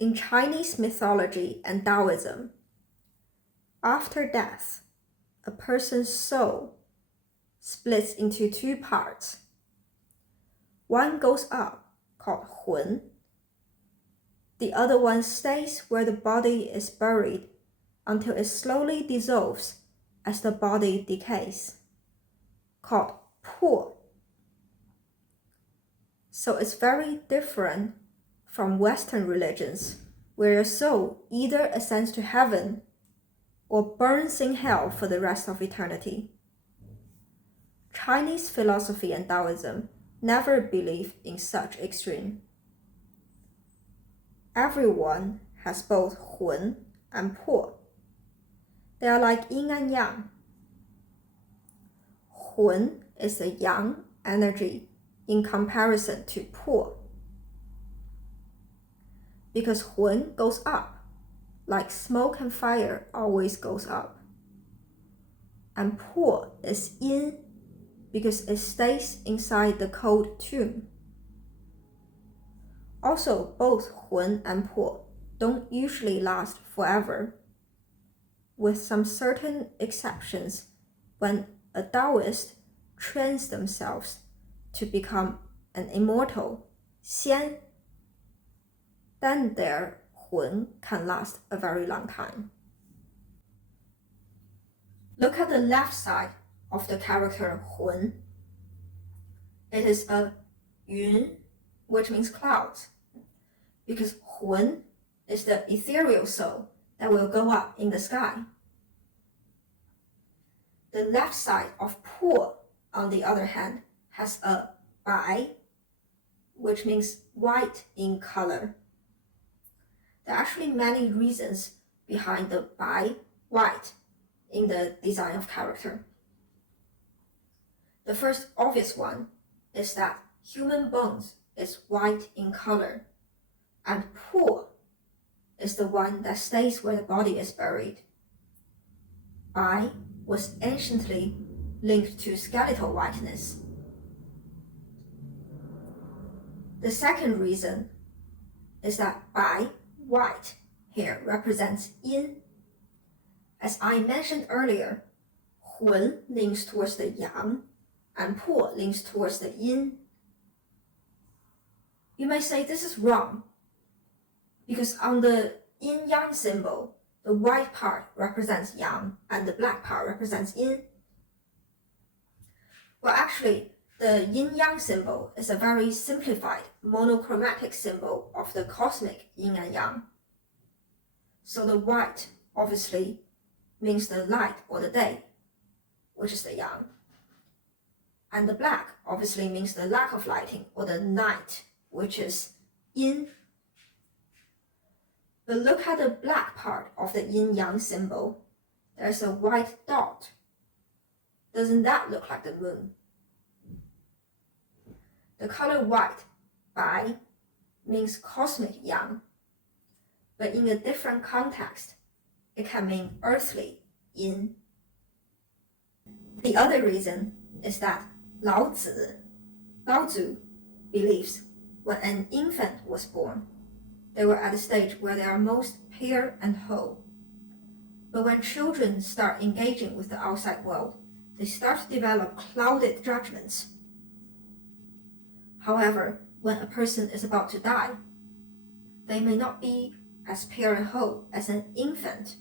In Chinese mythology and Taoism, after death, a person's soul splits into two parts. One goes up, called Hun. The other one stays where the body is buried until it slowly dissolves as the body decays, called Po. So it's very different from Western religions, where your soul either ascends to heaven or burns in hell for the rest of eternity. Chinese philosophy and Taoism never believe in such extreme. Everyone has both Hun and Po. They are like yin and yang. Hun is the yang energy in comparison to Po, because Hun goes up, like smoke and fire always goes up. And Po is yin, because it stays inside the cold tomb. Also, both Hun and Po don't usually last forever, with some certain exceptions when a Taoist trains themselves to become an immortal, xian, then their Hun can last a very long time. Look at the left side of the character Hun. It is a yun, which means clouds, because Hun is the ethereal soul that will go up in the sky. The left side of Po, on the other hand, has a bai, which means white in color. There are actually many reasons behind the bai, white, in the design of character. The first obvious one is that human bones is white in color, and Po is the one that stays where the body is buried. Bai was anciently linked to skeletal whiteness. The second reason is that Bai, white, here represents yin. As I mentioned earlier, Hun leans towards the yang, and Po leans towards the yin. You may say this is wrong, because on the yin-yang symbol, the white part represents yang, and the black part represents yin. Well, actually, the yin-yang symbol is a very simplified, monochromatic symbol of the cosmic yin and yang. So the white, obviously, means the light or the day, which is the yang. And the black, obviously, means the lack of lighting or the night, which is yin. But look at the black part of the yin-yang symbol. There's a white dot. Doesn't that look like the moon? The color white, bai, means cosmic yang, but in a different context, it can mean earthly, yin. The other reason is that Lao Tzu believes when an infant was born, they were at a stage where they are most pure and whole. But when children start engaging with the outside world, they start to develop clouded judgments. However, when a person is about to die, they may not be as pure and whole as an infant,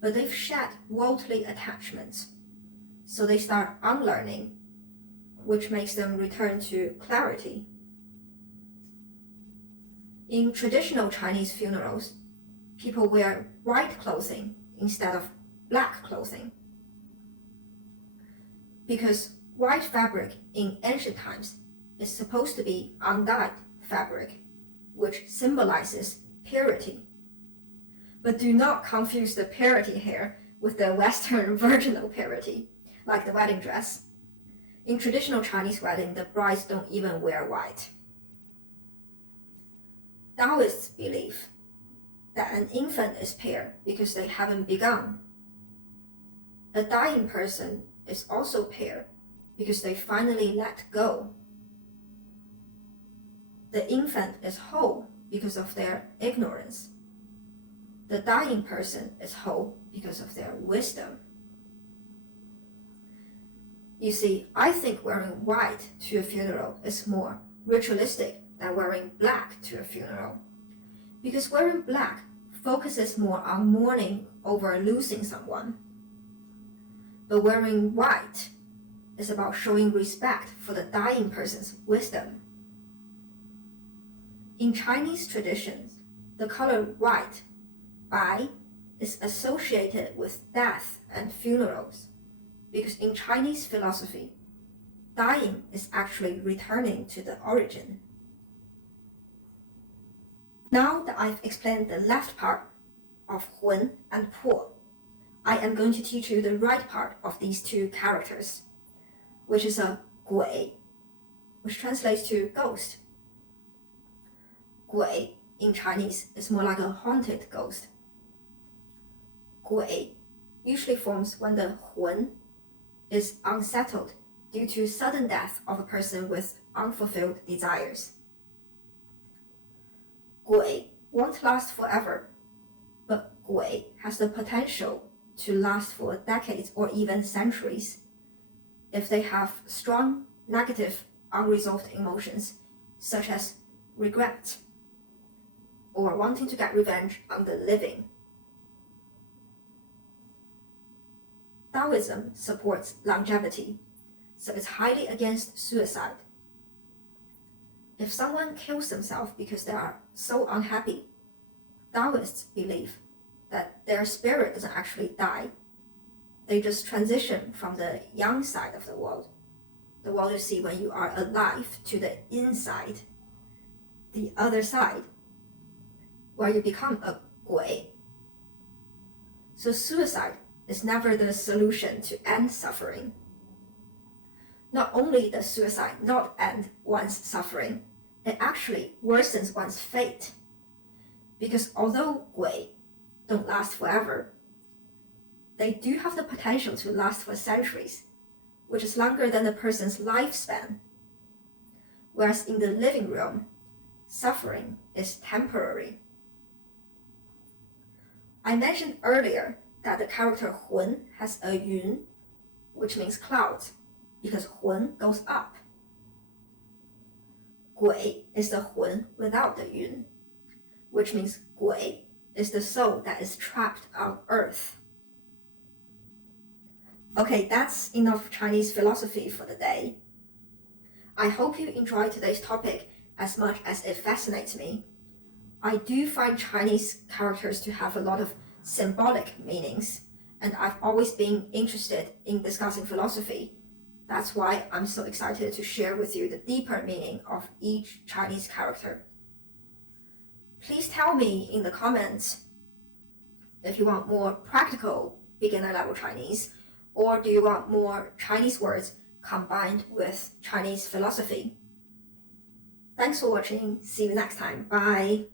but they've shed worldly attachments, so they start unlearning, which makes them return to clarity. In traditional Chinese funerals, people wear white clothing instead of black clothing, because white fabric in ancient times is supposed to be undyed fabric, which symbolizes purity. But do not confuse the purity here with the Western virginal purity, like the wedding dress. In traditional Chinese wedding, the brides don't even wear white. Taoists believe that an infant is pure because they haven't begun. A dying person is also pure because they finally let go. The infant is whole because of their ignorance. The dying person is whole because of their wisdom. You see, I think wearing white to a funeral is more ritualistic than wearing black to a funeral, because wearing black focuses more on mourning over losing someone. But wearing white is about showing respect for the dying person's wisdom. In Chinese traditions, the color white, 白, is associated with death and funerals, because in Chinese philosophy, dying is actually returning to the origin. Now that I've explained the left part of 魂 and 魄, I am going to teach you the right part of these two characters, which is a 鬼, which translates to ghost. 鬼 in Chinese is more like a haunted ghost. 鬼 usually forms when the 魂 is unsettled due to sudden death of a person with unfulfilled desires. 鬼 won't last forever, but 鬼 has the potential to last for decades or even centuries if they have strong, negative, unresolved emotions, such as regret or wanting to get revenge on the living. Taoism supports longevity, so it's highly against suicide. If someone kills themselves because they are so unhappy, Taoists believe that their spirit doesn't actually die. They just transition from the yang side of the world you see when you are alive, to the inside, the other side, where you become a 鬼. So suicide is never the solution to end suffering. Not only does suicide not end one's suffering, it actually worsens one's fate. Because although 鬼 don't last forever, they do have the potential to last for centuries, which is longer than a person's lifespan. Whereas in the living realm, suffering is temporary. I mentioned earlier that the character 魂 has a 云, which means clouds, because 魂 goes up. 鬼 is the 魂 without the 云, which means 鬼 is the soul that is trapped on earth. Okay, that's enough Chinese philosophy for the day. I hope you enjoyed today's topic as much as it fascinates me. I do find Chinese characters to have a lot of symbolic meanings, and I've always been interested in discussing philosophy. That's why I'm so excited to share with you the deeper meaning of each Chinese character. Please tell me in the comments if you want more practical beginner level Chinese, or do you want more Chinese words combined with Chinese philosophy? Thanks for watching. See you next time. Bye.